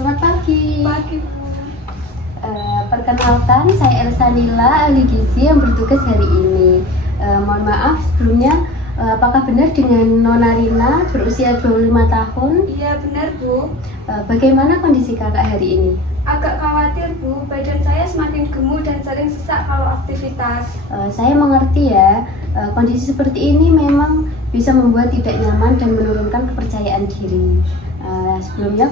Selamat pagi. Pagi, Bu. Perkenalkan, saya Elsa Nila, ahli gizi yang bertugas hari ini. Mohon maaf sebelumnya, apakah benar dengan Nona Rina berusia 25 tahun? Iya, benar, Bu. Bagaimana kondisi kakak hari ini? Agak khawatir, Bu. Badan saya semakin gemuk dan sering sesak kalau aktivitas. Saya mengerti ya, kondisi seperti ini memang bisa membuat tidak nyaman dan menurunkan kepercayaan diri. Sebelumnya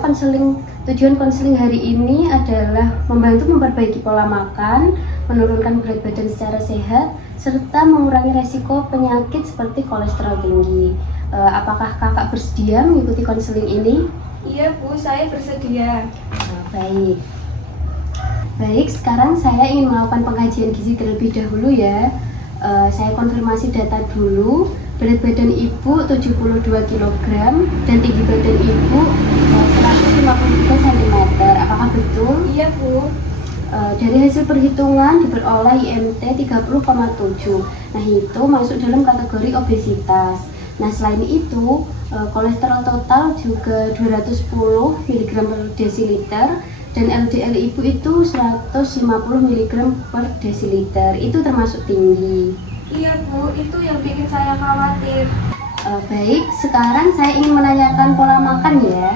tujuan konseling hari ini adalah membantu memperbaiki pola makan, menurunkan berat badan secara sehat, serta mengurangi resiko penyakit seperti kolesterol tinggi. Apakah kakak bersedia mengikuti konseling ini? Iya, Bu, saya bersedia. Baik, sekarang saya ingin melakukan pengkajian gizi terlebih dahulu ya. Saya konfirmasi data dulu. Berat badan ibu 72 kg dan tinggi badan ibu 153 cm. Apakah betul? Iya, Bu. Dari hasil perhitungan diperoleh IMT 30,7. Nah, itu masuk dalam kategori obesitas. Nah, selain itu, kolesterol total juga 210 mg per desiliter dan LDL ibu itu 150 mg per desiliter. Itu termasuk tinggi. Iya, Bu, itu yang bikin saya khawatir. Baik, sekarang saya ingin menanyakan pola makan ya.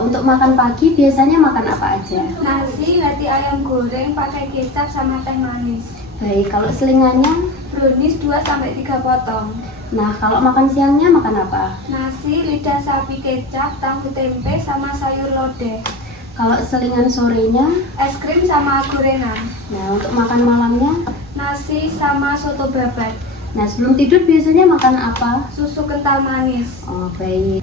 Untuk makan pagi biasanya makan apa aja? Nasi, hati ayam goreng pakai kecap sama teh manis. Baik, kalau selingannya? Brownies 2-3 potong. Nah, kalau makan siangnya makan apa? Nasi, lidah sapi kecap, tahu tempe sama sayur lodeh. Kalau selingan sorenya? Es krim sama gorengan. Nah, untuk makan malamnya? Nasi sama soto babat. Nah, sebelum tidur biasanya makan apa? Susu kental manis. Oh, baik.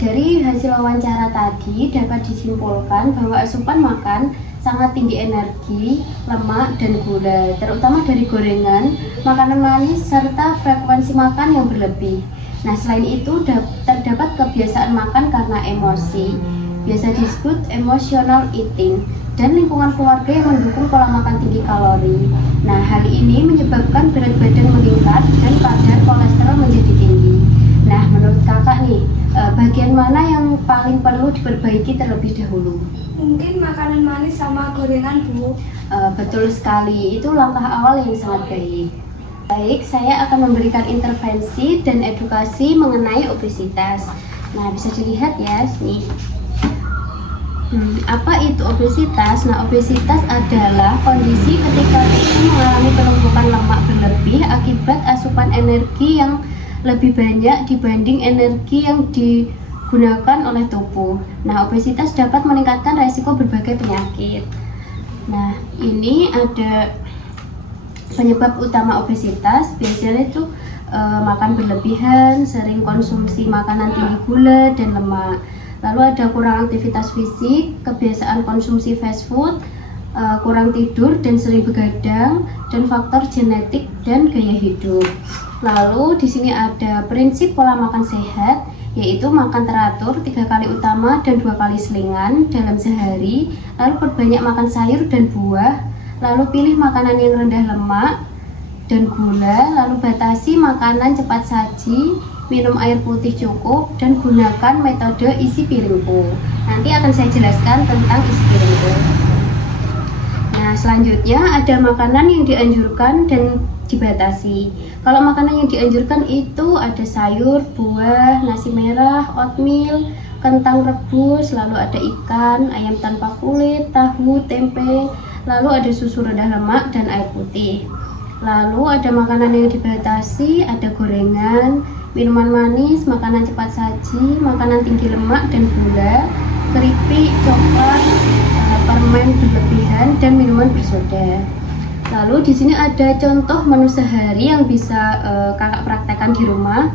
Dari hasil wawancara tadi dapat disimpulkan bahwa asupan makan sangat tinggi energi, lemak, dan gula, terutama dari gorengan, makanan manis, serta frekuensi makan yang berlebih. Nah, selain itu terdapat kebiasaan makan karena emosi, biasa disebut emotional eating, dan lingkungan keluarga yang mendukung pola makan tinggi kalori. Nah, hal ini menyebabkan berat badan meningkat dan kadar kolesterol menjadi tinggi. Nah, menurut kakak nih, bagian mana yang paling perlu diperbaiki terlebih dahulu? Mungkin makanan manis sama gorengan, Bu. Betul sekali, itu langkah awal yang sangat baik. Baik, saya akan memberikan intervensi dan edukasi mengenai obesitas. Nah, bisa dilihat ya, sini. Apa itu obesitas? Nah, obesitas adalah kondisi ketika kita mengalami penumpukan lemak berlebih akibat asupan energi yang lebih banyak dibanding energi yang digunakan oleh tubuh. Nah, obesitas dapat meningkatkan resiko berbagai penyakit. Nah, ini ada penyebab utama obesitas. Biasanya itu makan berlebihan, sering konsumsi makanan tinggi gula dan lemak. Lalu ada kurang aktivitas fisik, kebiasaan konsumsi fast food, kurang tidur dan sering begadang, dan faktor genetik dan gaya hidup. Lalu di sini ada prinsip pola makan sehat, yaitu makan teratur 3 kali utama dan 2 kali selingan dalam sehari. Lalu perbanyak makan sayur dan buah. Lalu pilih makanan yang rendah lemak dan gula. Lalu batasi makanan cepat saji. Minum air putih cukup dan gunakan metode isi piringku. Nanti akan saya jelaskan tentang isi piringku. Nah, selanjutnya ada makanan yang dianjurkan dan dibatasi. Kalau makanan yang dianjurkan itu ada sayur, buah, nasi merah, oatmeal, kentang rebus, lalu ada ikan, ayam tanpa kulit, tahu, tempe, lalu ada susu rendah lemak dan air putih. Lalu ada makanan yang dibatasi, ada gorengan, minuman manis, makanan cepat saji, makanan tinggi lemak dan gula, keripik, coklat, permen berlebihan, dan minuman bersoda. Lalu di sini ada contoh menu sehari yang bisa kakak praktekkan di rumah.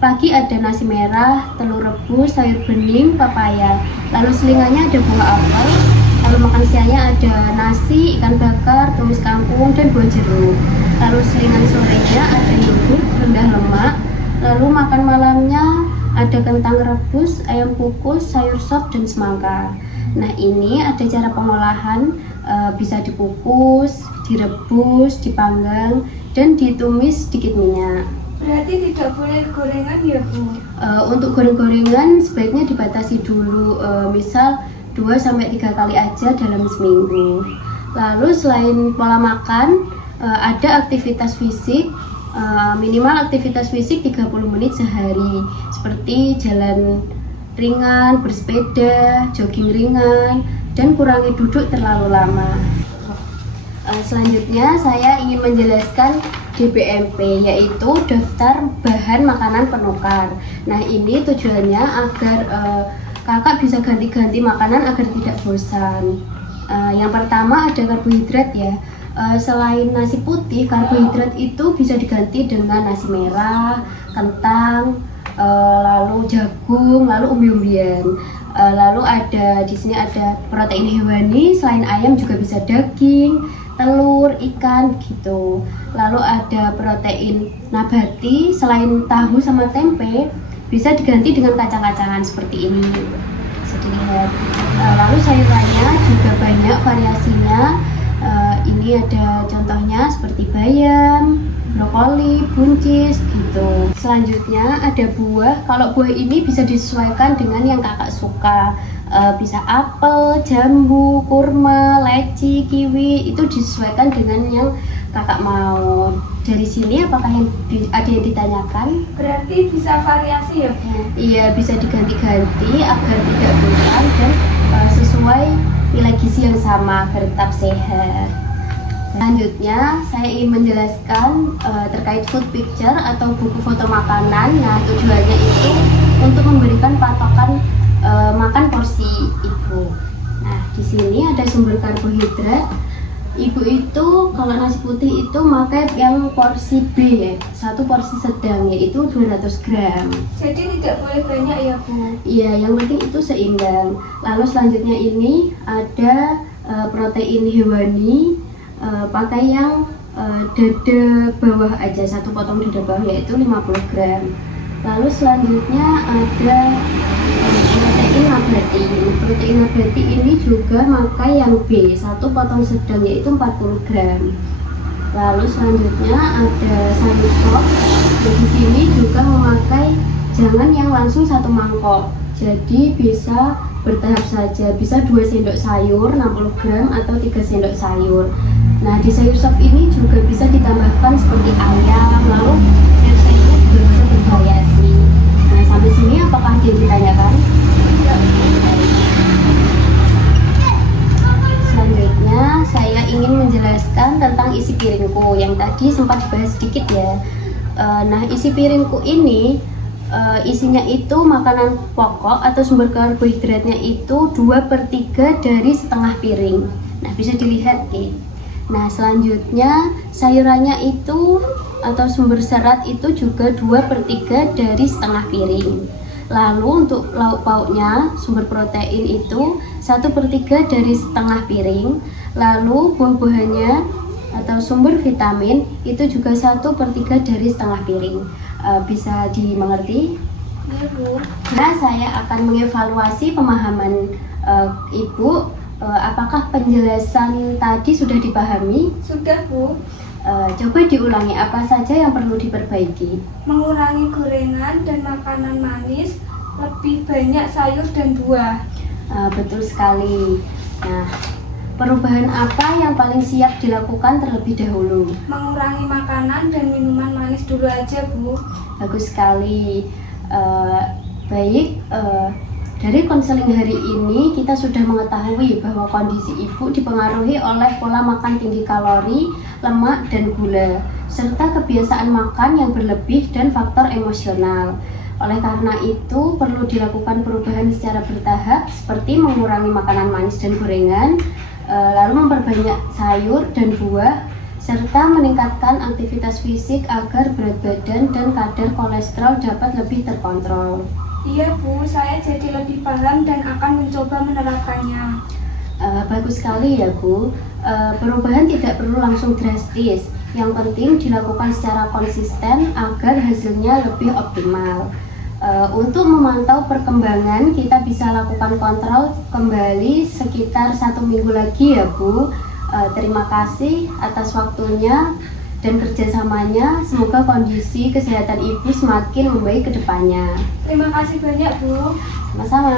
Pagi ada nasi merah, telur rebus, sayur bening, papaya. Lalu selingannya ada buah apel. Lalu makan siangnya ada nasi, ikan bakar, tumis kangkung, dan buah jeruk. Lalu selingan sorenya ada yogurt rendah lemak. Lalu makan malamnya ada kentang rebus, ayam kukus, sayur sop, dan semangka. Nah, ini ada cara pengolahan, bisa dikukus, direbus, dipanggang, dan ditumis sedikit minyak. Berarti tidak boleh gorengan ya, Bu? Untuk goreng-gorengan sebaiknya dibatasi dulu, misal 2-3 kali aja dalam seminggu. Lalu selain pola makan, ada aktivitas fisik, minimal aktivitas fisik 30 menit sehari, seperti jalan ringan, bersepeda, jogging ringan, dan kurangi duduk terlalu lama. Selanjutnya saya ingin menjelaskan DBMP, yaitu daftar bahan makanan penukar. Nah, ini tujuannya agar kakak bisa ganti-ganti makanan agar tidak bosan. Yang pertama ada karbohidrat ya. Selain nasi putih, karbohidrat itu bisa diganti dengan nasi merah, kentang, lalu jagung, lalu umbi-umbian. Lalu di sini ada protein hewani, selain ayam juga bisa daging, telur, ikan gitu. Lalu ada protein nabati, selain tahu sama tempe bisa diganti dengan kacang-kacangan seperti ini. Bisa dilihat. Lalu sayurannya juga banyak variasinya. Ini ada contohnya seperti bayam, brokoli, buncis gitu. Selanjutnya ada buah. Kalau buah ini bisa disesuaikan dengan yang kakak suka. Bisa apel, jambu, kurma, leci, kiwi, itu disesuaikan dengan yang kakak mau. Dari sini apakah ada yang ditanyakan? Berarti bisa variasi ya Bu? Iya, bisa diganti-ganti agar tidak bosan dan sesuai nilai gizi yang sama agar tetap sehat. Selanjutnya saya ingin menjelaskan terkait food picture atau buku foto makanan. Nah, tujuannya itu untuk memberikan patokan makan porsi ibu. Nah, di sini ada sumber karbohidrat. Ibu itu kalau nasi putih itu pakai yang porsi B ya, satu porsi sedang yaitu 200 gram. Jadi tidak boleh banyak ya Bu? Iya, yang penting itu seimbang. Lalu selanjutnya ini ada protein hewani, pakai yang dada bawah aja, satu potong dada bawah yaitu 50 gram. Lalu selanjutnya ada protein nabati. Protein nabati ini juga pakai yang B, satu potong sedang yaitu 40 gram. Lalu selanjutnya ada sayur sop. Di sini juga memakai jangan yang langsung satu mangkok. Jadi bisa bertahap saja, bisa 2 sendok sayur 60 gram atau 3 sendok sayur. Nah, di sayur sop ini juga bisa ditambahkan seperti ayam, lalu sayur-sayurnya juga bisa bervariasi. Nah, sampai sini apakah ada yang ditanyakan? Selanjutnya saya ingin menjelaskan tentang isi piringku yang tadi sempat dibahas sedikit ya. Nah, isi piringku ini isinya itu makanan pokok atau sumber karbohidratnya itu 2/3 dari setengah piring. Nah, bisa dilihat ya. Nah, selanjutnya sayurannya itu atau sumber serat itu juga 2/3 dari setengah piring. Lalu untuk lauk pauknya sumber protein itu 1/3 dari setengah piring. Lalu buah-buahannya atau sumber vitamin itu juga 1/3 dari setengah piring. Bisa dimengerti? Iya Bu. Nah, saya akan mengevaluasi pemahaman Ibu. Apakah penjelasan tadi sudah dipahami? Sudah Bu. Coba diulangi apa saja yang perlu diperbaiki. Mengurangi gorengan dan makanan manis, lebih banyak sayur dan buah. Betul sekali. Nah, perubahan apa yang paling siap dilakukan terlebih dahulu? Mengurangi makanan dan minuman manis dulu aja Bu. Bagus sekali. Baik, dari konseling hari ini kita sudah mengetahui bahwa kondisi ibu dipengaruhi oleh pola makan tinggi kalori, lemak, dan gula, serta kebiasaan makan yang berlebih dan faktor emosional. Oleh karena itu, perlu dilakukan perubahan secara bertahap seperti mengurangi makanan manis dan gorengan, lalu memperbanyak sayur dan buah, serta meningkatkan aktivitas fisik agar berat badan dan kadar kolesterol dapat lebih terkontrol. Iya Bu, saya jadi lebih paham dan akan mencoba menerapkannya. Bagus sekali ya Bu. Perubahan tidak perlu langsung drastis. Yang penting dilakukan secara konsisten agar hasilnya lebih optimal. Untuk memantau perkembangan, kita bisa lakukan kontrol kembali sekitar 1 minggu lagi ya Bu. Terima kasih atas waktunya. dan kerjasamanya. Semoga kondisi kesehatan ibu semakin membaik ke depannya. Terima kasih banyak, Bu. Sama-sama.